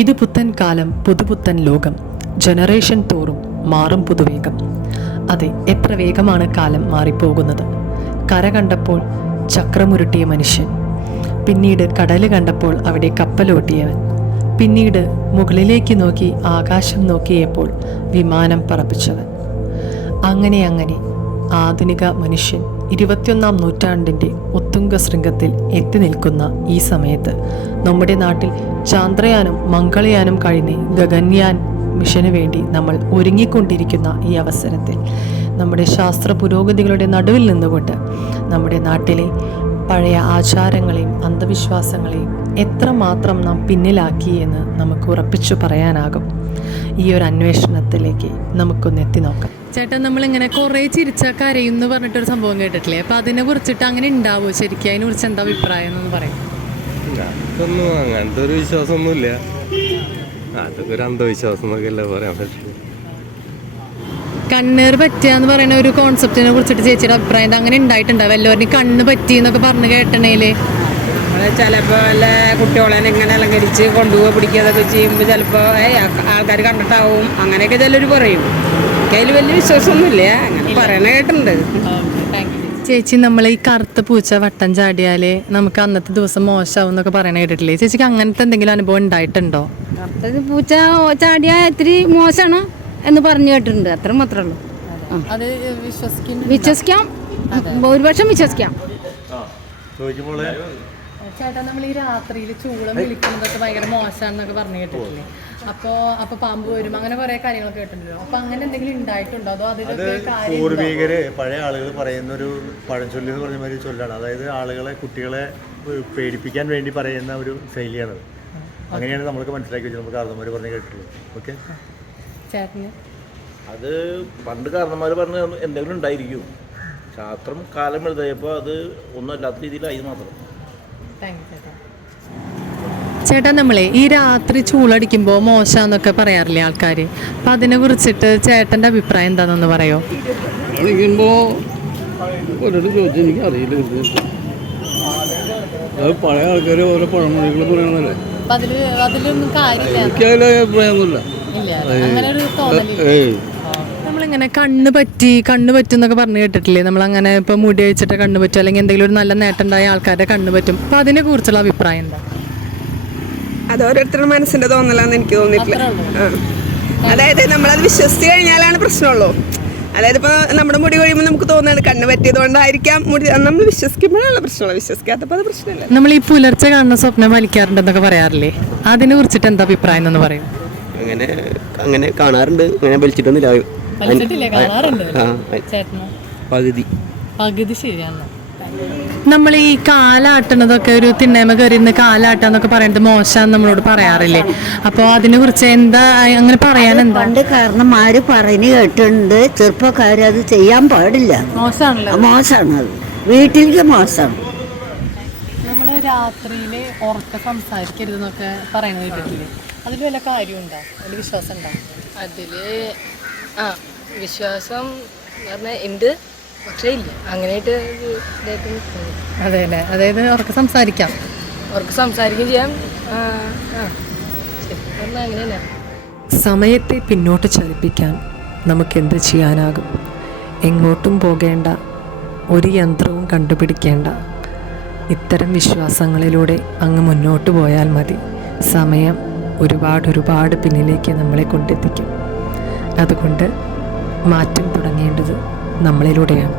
ഇത് പുത്തൻ കാലം, പുതുപുത്തൻ ലോകം. ജനറേഷൻ തോറും മാറും പുതുവേഗം. അതെ, എത്ര വേഗമാണ് കാലം മാറിപ്പോകുന്നത്. കര കണ്ടപ്പോൾ ചക്രമുരുട്ടിയ മനുഷ്യൻ, പിന്നീട് കടല് കണ്ടപ്പോൾ അവിടെ കപ്പലോട്ടിയവൻ, പിന്നീട് മുകളിലേക്ക് നോക്കി ആകാശം നോക്കിയപ്പോൾ വിമാനം പറപ്പിച്ചവൻ. അങ്ങനെ അങ്ങനെ ആധുനിക മനുഷ്യൻ 21-ാം നൂറ്റാണ്ടിൻ്റെ ഉത്തുംഗ ശൃംഗത്തിൽ എത്തി നിൽക്കുന്ന ഈ സമയത്ത് നമ്മുടെ നാട്ടിൽ ചാന്ദ്രയാനും മംഗളയാനും കഴിഞ്ഞ് ഗഗൻയാൻ മിഷന് വേണ്ടി നമ്മൾ ഒരുങ്ങിക്കൊണ്ടിരിക്കുന്ന ഈ അവസരത്തിൽ നമ്മുടെ ശാസ്ത്ര പുരോഗതികളുടെ നടുവിൽ നിന്നുകൊണ്ട് നമ്മുടെ നാട്ടിലെ പഴയ ആചാരങ്ങളെയും അന്ധവിശ്വാസങ്ങളെയും എത്രമാത്രം നാം പിന്നിലാക്കി എന്ന് നമുക്ക് ഉറപ്പിച്ചു പറയാനാകും. ഈ ഒരു അന്വേഷണത്തിലേക്ക് നമുക്കൊന്ന് എത്തി നോക്കാം. ചേട്ടൻ, നമ്മളിങ്ങനെ കുറേ ചിരിച്ചാൽ കരയുമെന്ന് പറഞ്ഞിട്ടൊരു സംഭവം കേട്ടിട്ടില്ലേ? അപ്പം അതിനെ കുറിച്ചിട്ട് അങ്ങനെ ഉണ്ടാവുമോ ശരിക്കും? അതിനെ കുറിച്ച് എന്താ അഭിപ്രായം എന്നൊന്ന് പറയും. അതൊന്നും അങ്ങനത്തെ ഒരു വിശ്വാസമൊന്നുമില്ല. അതൊക്കെ ഒരു അന്ധവിശ്വാസം എന്നൊക്കെയല്ലേ പറയാൻ പറ്റുള്ളൂ. കണ്ണേർ പറ്റുക പറയുന്ന ഒരു കോൺസെപ്റ്റിനെ കുറിച്ചിട്ട് ചേച്ചിയുടെ അഭിപ്രായം അങ്ങനെ ഉണ്ടായിട്ടുണ്ടാവും? എല്ലാവരും കണ്ണ് പറ്റി എന്നൊക്കെ പറഞ്ഞു കേട്ടണേല് ചിലപ്പോൾ വല്ല കുട്ടികളെ ഇങ്ങനെ അലങ്കരിച്ച് കൊണ്ടുപോയി പിടിക്കുകയൊക്കെ ചെയ്യുമ്പോൾ ചിലപ്പോൾ ആൾക്കാർ കണ്ടിട്ടാവും, അങ്ങനെയൊക്കെ ചിലർ പറയും. അതിൽ വലിയ വിശ്വാസമൊന്നുമില്ല, അങ്ങനെ പറയണ കേട്ടിട്ടുണ്ട്. ചേച്ചി, നമ്മൾ ഈ കറുത്ത പൂച്ച വട്ടം ചാടിയാല് നമുക്ക് അന്നത്തെ ദിവസം മോശമാവും എന്നൊക്കെ പറയണ കേട്ടിട്ടില്ലേ? ചേച്ചിക്ക് അങ്ങനത്തെ എന്തെങ്കിലും അനുഭവം ഉണ്ടായിട്ടുണ്ടോ? കറുത്ത പൂച്ച ചാടിയാൽ ഇത്തിരി മോശമാണ് എന്ന് പറഞ്ഞു കേട്ടിട്ടുണ്ട്, അത്ര മാത്രമേ ഉള്ളൂ. അത് വിശ്വസിക്കാം, ഭൂരിപക്ഷം വിശ്വസിക്കാം. ചേട്ടാ, നമ്മൾ ഈ രാത്രിയിൽ ചൂളം വിളിക്കുന്നതൊക്കെ ഭയങ്കര മോശമാണെന്നൊക്കെ പറഞ്ഞു കേട്ടിട്ടില്ലേ? അപ്പൊ പാമ്പ് വരും, അങ്ങനെ കുറെ കാര്യങ്ങളൊക്കെ കേട്ടിട്ടുണ്ടല്ലോ. അപ്പൊ അങ്ങനെ എന്തെങ്കിലും ഉണ്ടായിട്ടുണ്ടോ? അതോ പൂർവികര് പഴയ ആളുകൾ പറയുന്ന ഒരു പഴഞ്ചൊല്ലി എന്ന് പറഞ്ഞ മാതിരി ചൊല്ലാണ്. അതായത് കുട്ടികളെ പേടിപ്പിക്കാൻ വേണ്ടി പറയുന്ന ഒരു ശൈലിയാണത്. അങ്ങനെയാണ് നമ്മൾക്ക് മനസ്സിലാക്കി വെച്ചത്, നമുക്ക് കാരണന്മാർ പറഞ്ഞ് കേട്ടിട്ടുള്ളത്. ഓക്കെ, ചേട്ടന് അത് പണ്ട് കാരണന്മാർ പറഞ്ഞ എന്തെങ്കിലും ഉണ്ടായിരിക്കും. ശാസ്ത്രം കാലം എഴുതിയപ്പോൾ അത് ഒന്നും അല്ലാത്ത രീതിയിലായി മാത്രം. ചേട്ടാ, നമ്മളെ ഈ രാത്രി ചൂളടിക്കുമ്പോൾ മോശമെന്നൊക്കെ പറയാറില്ലേ ആൾക്കാർ? അപ്പം അതിനെ കുറിച്ചിട്ട് ചേട്ടൻ്റെ അഭിപ്രായം എന്താണെന്ന് പറയോ? കളിക്കുമ്പോൾ ഒരിടത്ത് ചോദിച്ചാൽ എനിക്ക് അറിയില്ല. അത് പഴയ ആൾക്കാർ ഓരോ പഴമൊഴികൾ പറയണല്ലേ, അതിലൊന്നും കാര്യമില്ല. എനിക്ക് അതിൽ അഭിപ്രായമൊന്നുമില്ല. നമ്മളിങ്ങനെ കണ്ണ് പറ്റുന്നൊക്കെ പറഞ്ഞു കേട്ടിട്ടില്ലേ? നമ്മളങ്ങനെ ഇപ്പൊ മുടി വെച്ചിട്ട് കണ്ണ് പറ്റും, അല്ലെങ്കിൽ എന്തെങ്കിലും ഒരു നല്ല നേട്ടം ഉണ്ടായ ആൾക്കാരുടെ കണ്ണ് പറ്റും. അപ്പൊ അതിനെ കുറിച്ചുള്ള അഭിപ്രായം എന്താ? അത് ഓരോരുത്തരുടെ മനസ്സിന്റെ തോന്നലാന്ന് എനിക്ക് തോന്നിയിട്ടില്ല. അതായത് നമ്മളത് വിശ്വസിച്ച് കഴിഞ്ഞാലാണ് പ്രശ്നമുള്ളൂ. അതായത് ഇപ്പൊ നമ്മുടെ മുടി കഴിയുമ്പോൾ നമുക്ക് തോന്നുന്നത് കണ്ണ് പറ്റിയത് കൊണ്ടായിരിക്കാം മുടി, നമ്മൾ വിശ്വസിക്കുമ്പോഴാണ് പ്രശ്നമുള്ളൂ, വിശ്വസിക്കാത്തപ്പോൾ അത് പ്രശ്നമില്ല. നമ്മൾ ഈ പുലർച്ചെ കാണുന്ന സ്വപ്നം വലിക്കാറുണ്ടെന്നൊക്കെ പറയാറില്ലേ? അതിനെ കുറിച്ചിട്ട് എന്താ അഭിപ്രായം എന്നൊന്ന് പറയും? അങ്ങനെ കാണാറുണ്ട്, അങ്ങനെ വലിച്ചിട്ടൊന്നുമില്ല. പകുതി ശരിയാണ്. നമ്മൾ ഈ കാലാട്ടണതൊക്കെ ഒരു തിണ്ണേമ കയറിയിരുന്ന് കാലാട്ടാന്നൊക്കെ പറയുന്നത് മോശം നമ്മളോട് പറയാറില്ലേ? അപ്പോൾ അതിനെ കുറിച്ച് എന്താ അങ്ങനെ പറയാൻ? എന്താ പണ്ട് കാരണന്മാര് പറഞ്ഞു കേട്ടിട്ടുണ്ട്, ചെറുപ്പക്കാരത് ചെയ്യാൻ പാടില്ല, മോശമാണ്, അത് വീട്ടിലേക്ക് മോശമാണ്. നമ്മൾ രാത്രിയിൽ ഉറക്കെ സംസാരിക്കരുതെന്നൊക്കെ പറയണത് കേട്ടിട്ടില്ലേ? അതിൽ വല്ല കാര്യമുണ്ടോ? അതിൽ വിശ്വാസം ഉണ്ടോ? അതില് വിശ്വാസം പറഞ്ഞാൽ ഉണ്ട്, പക്ഷേ ഇല്ല, അങ്ങനെയായിട്ട്. അതെ അല്ലേ? അതായത് ഉറക്കെ സംസാരിക്കാം, സംസാരിക്കുകയും ചെയ്യാം. ശരി പറഞ്ഞാൽ അങ്ങനെ തന്നെ. സമയത്തെ പിന്നോട്ട് ചലിപ്പിക്കാൻ നമുക്കെന്ത് ചെയ്യാനാകും? എങ്ങോട്ടും പോകേണ്ട, ഒരു യന്ത്രവും കണ്ടുപിടിക്കേണ്ട, ഇത്തരം വിശ്വാസങ്ങളിലൂടെ അങ്ങ് മുന്നോട്ട് പോയാൽ മതി. സമയം ഒരുപാട് പിന്നിലേക്ക് നമ്മളെ കൊണ്ടെത്തിക്കും. അതുകൊണ്ട് മാറ്റം തുടങ്ങേണ്ടത് നമ്മളിലൂടെയാണ്.